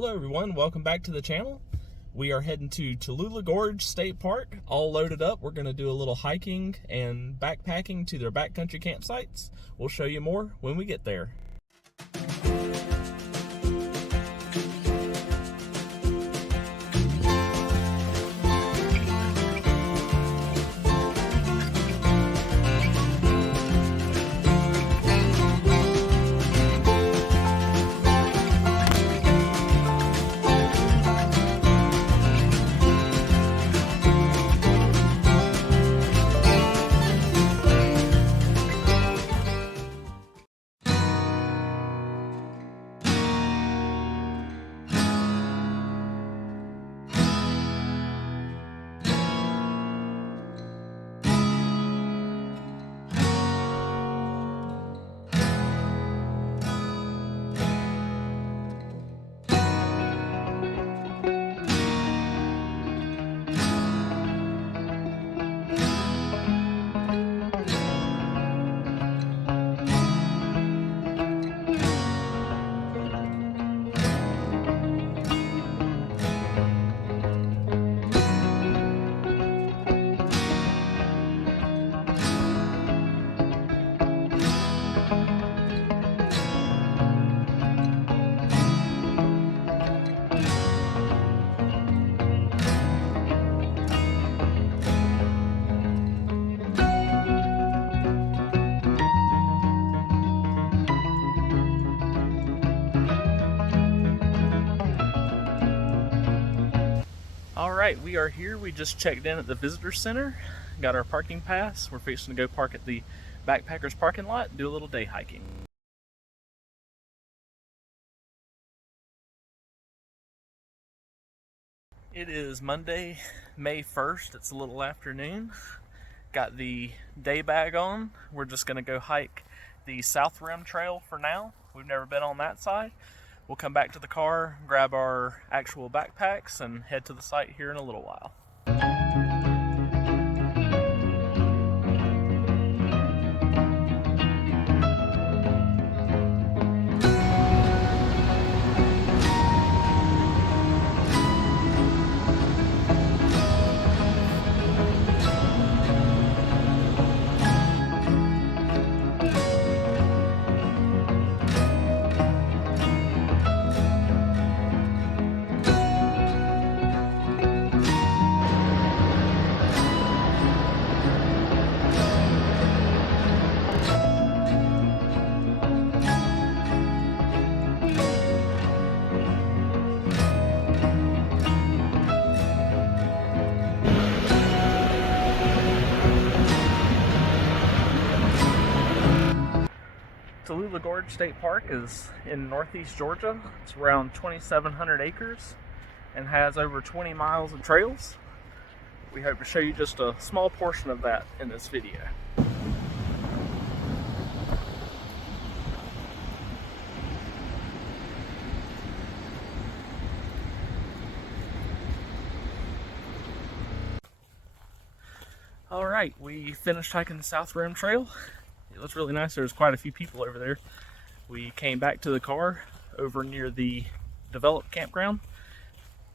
Hello everyone, welcome back to the channel. We are heading to Tallulah Gorge State Park, all loaded up. We're going to do a little hiking and backpacking to their backcountry campsites. We'll show you more when we get there. Alright, we are here. We just checked in at the visitor center, got our parking pass. We're fixing to go park at the backpackers parking lot and do a little day hiking. It is Monday, May 1st. It's a little afternoon. Got the day bag on. We're just going to go hike the South Rim Trail for now. We've never been on that side. We'll come back to the car, grab our actual backpacks, and head to the site here in a little while. Tallulah Gorge State Park is in northeast Georgia. It's around 2,700 acres and has over 20 miles of trails. We hope to show you just a small portion of that in this video. Alright, we finished hiking the South Rim Trail. It was really nice. There was quite a few people over there. We came back to the car over near the developed campground,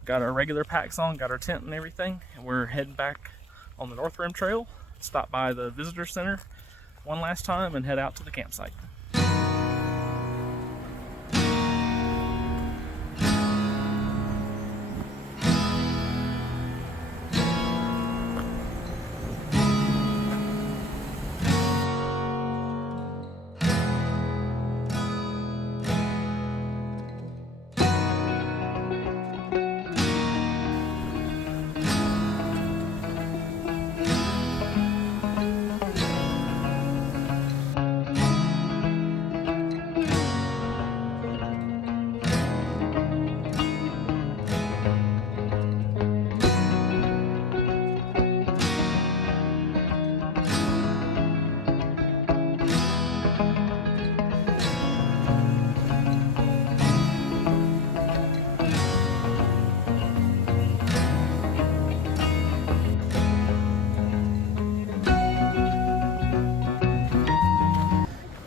got our regular packs on, got our tent and everything, and we're heading back on the North Rim Trail, stop by the visitor center one last time, and head out to the campsite.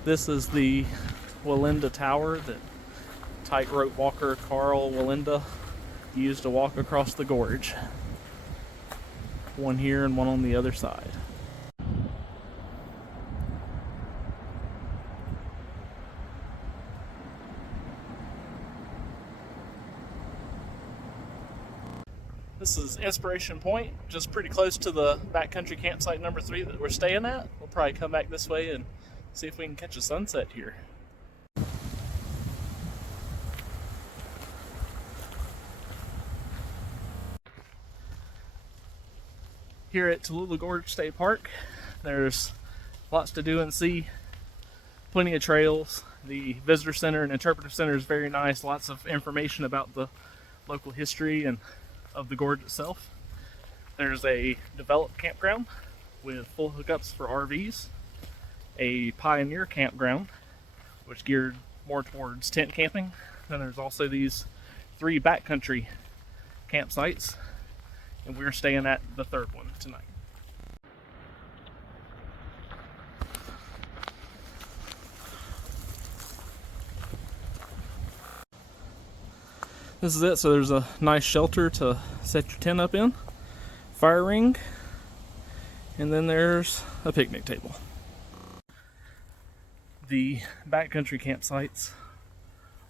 This is the Walinda Tower that tightrope walker Carl Walinda used to walk across the gorge. One here and one on the other side. This is Inspiration Point, just pretty close to the backcountry campsite number 3 that we're staying at. We'll probably come back this way and see if we can catch a sunset here. Here at Tallulah Gorge State Park, there's lots to do and see, plenty of trails. The visitor center and interpretive center is very nice, lots of information about the local history and of the gorge itself. There's a developed campground with full hookups for RVs, a pioneer campground which geared more towards tent camping. Then there's also these 3 backcountry campsites, and we're staying at the 3rd one tonight. This is it. So there's a nice shelter to set your tent up in, fire ring, and then there's a picnic table. The backcountry campsites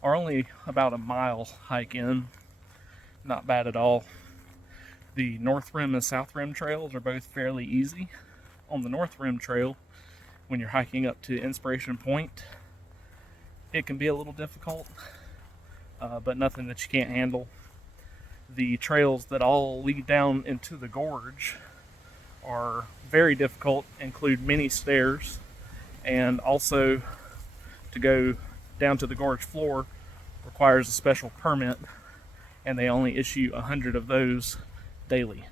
are only about a mile hike in, not bad at all. The North Rim and South Rim trails are both fairly easy. On the North Rim trail, when you're hiking up to Inspiration Point, it can be a little difficult. But nothing that you can't handle. The trails that all lead down into the gorge are very difficult, include many stairs, and also to go down to the gorge floor requires a special permit, and they only issue 100 of those daily.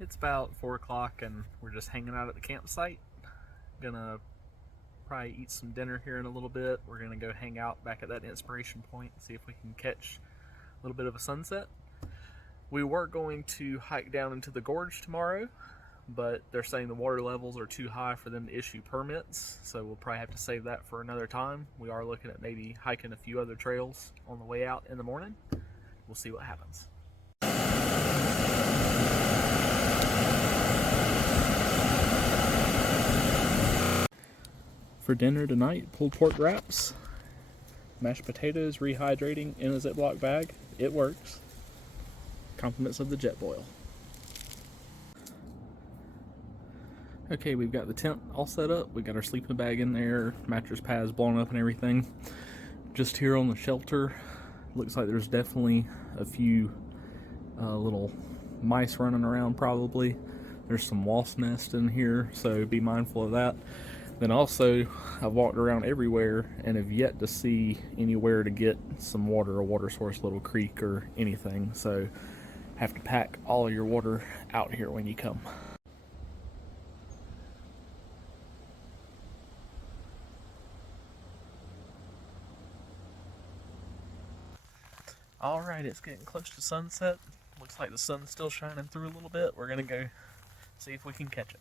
It's about 4 o'clock and we're just hanging out at the campsite. Gonna probably eat some dinner here in a little bit. We're gonna go hang out back at that Inspiration Point and see if we can catch a little bit of a sunset. We were going to hike down into the gorge tomorrow, but they're saying the water levels are too high for them to issue permits, so we'll probably have to save that for another time. We are looking at maybe hiking a few other trails on the way out in the morning. We'll see what happens. For dinner tonight, pulled pork wraps, mashed potatoes, rehydrating in a Ziploc bag. It works. Compliments of the jet boil. Okay, we've got the tent all set up. We got our sleeping bag in there, mattress pads blown up and everything. Just here on the shelter, looks like there's definitely a few little mice running around probably. There's some wasp nests in here, so be mindful of that. Then also, I've walked around everywhere and have yet to see anywhere to get some water, a water source, little creek or anything. So have to pack all of your water out here when you come. Alright, it's getting close to sunset. Looks like the sun's still shining through a little bit. We're gonna go see if we can catch it.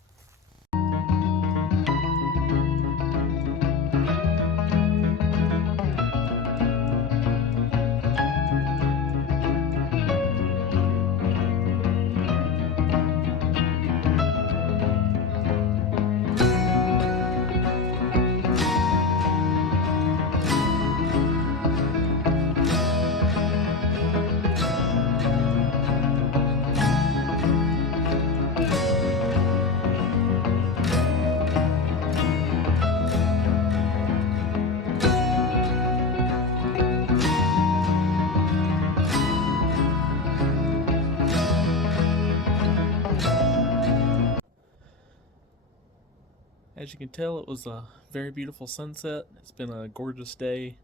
As you can tell, it was a very beautiful sunset. It's been a gorgeous day,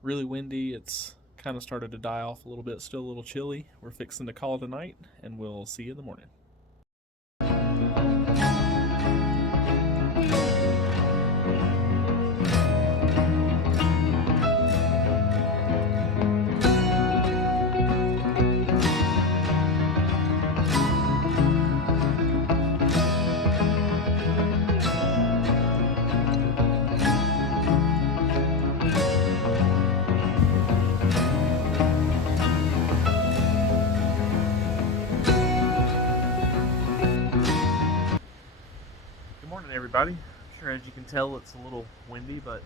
really windy. It's kind of started to die off a little bit, still a little chilly. We're fixing to call it a night, and we'll see you in the morning. everybody. Sure, as you can tell, it's a little windy, but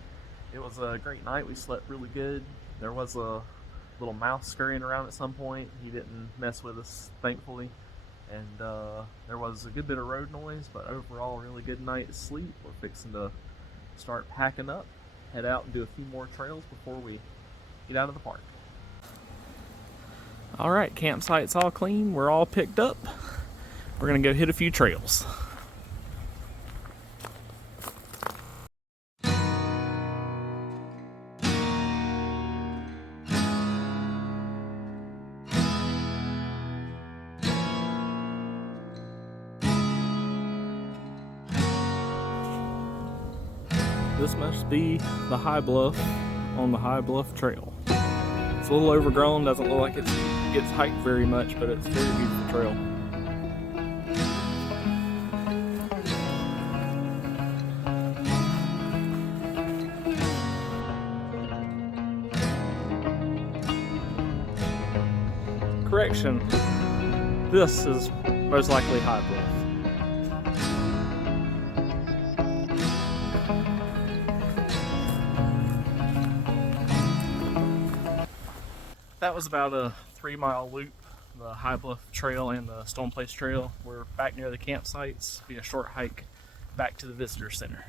it was a great night. We slept really good. There was a little mouse scurrying around at some point. He didn't mess with us, thankfully. And there was a good bit of road noise, but overall, really good night's sleep. We're fixing to start packing up, head out and do a few more trails before we get out of the park. All right, campsite's all clean. We're all picked up. We're gonna go hit a few trails. This must be the high bluff on the High Bluff Trail. It's a little overgrown, doesn't look like it gets hiked very much, but it's a very beautiful trail. Correction, this is most likely High Bluff. That was about a 3-mile loop, the High Bluff Trail and the Stone Place Trail. We're back near the campsites. Be a short hike back to the visitor center.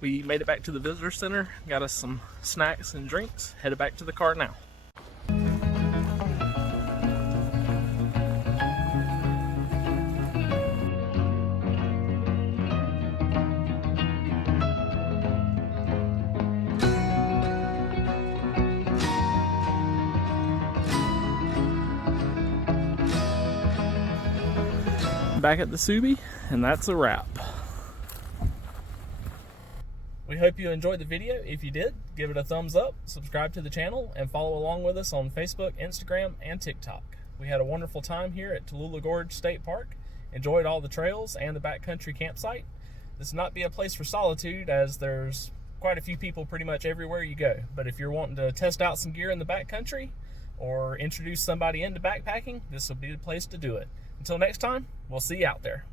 We made it back to the visitor center, got us some snacks and drinks, headed back to the car now. Back at the Subi, and that's a wrap. We hope you enjoyed the video. If you did, give it a thumbs up, subscribe to the channel, and follow along with us on Facebook, Instagram, and TikTok. We had a wonderful time here at Tallulah Gorge State Park, enjoyed all the trails and the backcountry campsite. This will not be a place for solitude, as there's quite a few people pretty much everywhere you go. But if you're wanting to test out some gear in the backcountry or introduce somebody into backpacking, this will be the place to do it. Until next time, we'll see you out there.